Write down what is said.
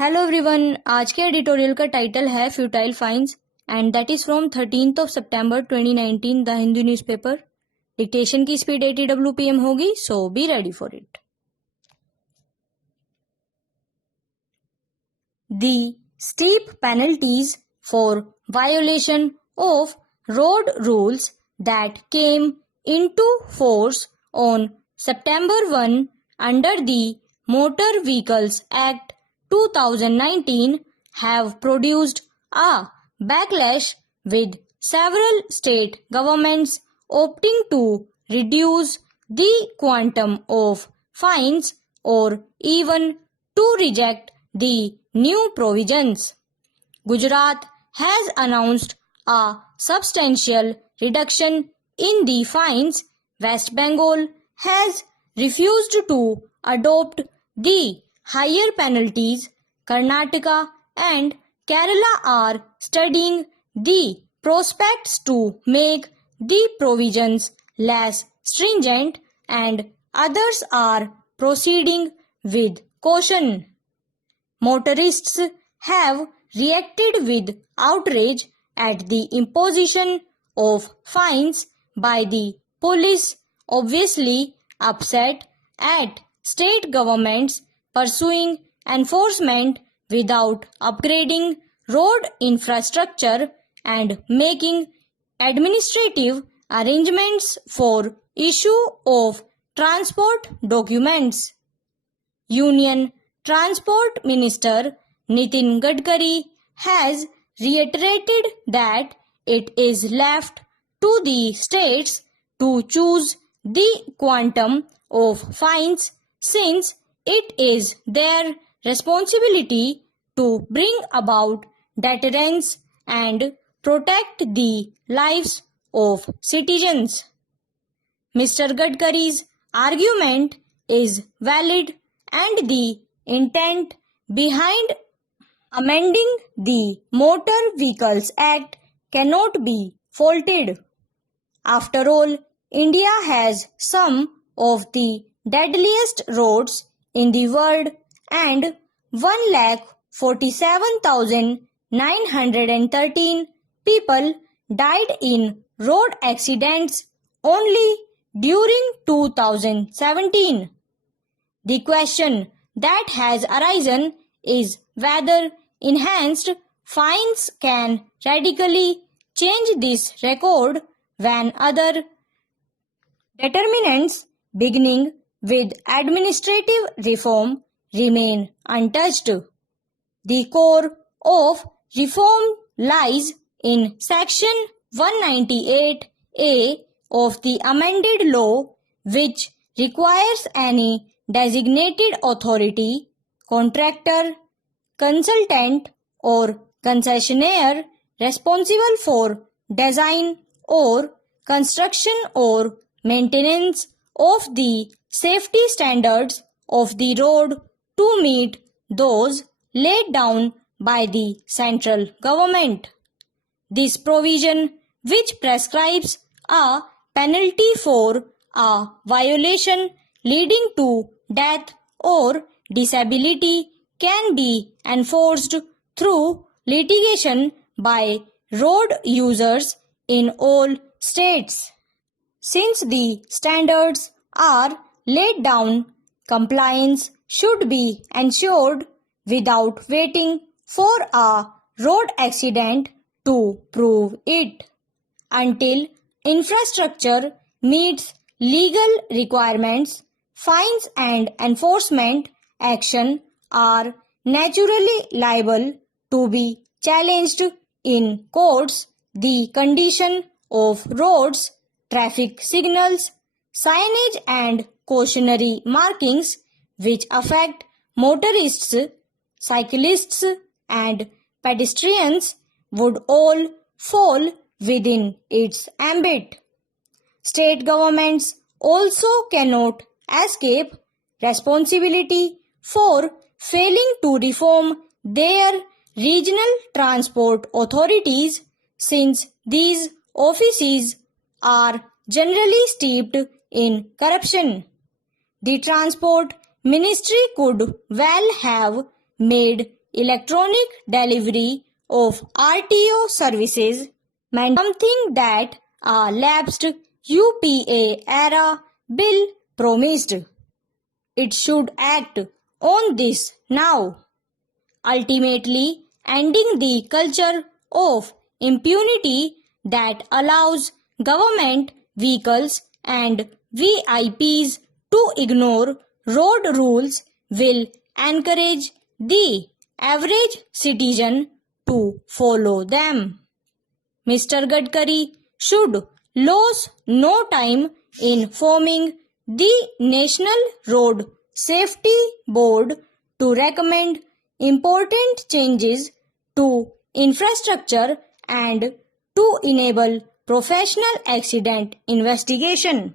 Hello everyone, आज के editorial का टाइटल है futile fines and that is from 13th of September 2019 the Hindu newspaper. Dictation की speed 80 WPM होगी, so be ready for it. The steep penalties for violation of road rules that came into force on September 1 under the Motor Vehicles Act 2019 have produced a backlash, with several state governments opting to reduce the quantum of fines or even to reject the new provisions. Gujarat has announced a substantial reduction in the fines. West Bengal has refused to adopt the higher penalties. Karnataka and Kerala are studying the prospects to make the provisions less stringent, and others are proceeding with caution. Motorists have reacted with outrage at the imposition of fines by the police, obviously upset at state governments pursuing enforcement without upgrading road infrastructure and making administrative arrangements for issue of transport documents. Union Transport Minister Nitin Gadkari has reiterated that it is left to the states to choose the quantum of fines, since it is their responsibility to bring about deterrence and protect the lives of citizens. Mr. Gadkari's argument is valid, and the intent behind amending the Motor Vehicles Act cannot be faulted. After all, India has some of the deadliest roads in the world, and 1,47,913 people died in road accidents only during 2017. The question that has arisen is whether enhanced fines can radically change this record when other determinants, beginning with administrative reform, remain untouched. The core of reform lies in Section 198A of the amended law, which requires any designated authority, contractor, consultant, or concessionaire responsible for design or construction or maintenance of the safety standards of the road to meet those laid down by the central government. This provision, which prescribes a penalty for a violation leading to death or disability, can be enforced through litigation by road users in all states. Since the standards are laid down, compliance should be ensured without waiting for a road accident to prove it. Until infrastructure meets legal requirements, fines and enforcement action are naturally liable to be challenged in courts. The condition of roads, traffic signals, signage and cautionary markings which affect motorists, cyclists and pedestrians would all fall within its ambit. State governments also cannot escape responsibility for failing to reform their regional transport authorities, since these offices are generally steeped in corruption. The Transport Ministry could well have made electronic delivery of RTO services, something that a lapsed UPA era bill promised. It should act on this now, ultimately ending the culture of impunity that allows government vehicles and VIPs to ignore road rules will encourage the average citizen to follow them. Mr. Gadkari should lose no time in forming the National Road Safety Board to recommend important changes to infrastructure and to enable professional accident investigation.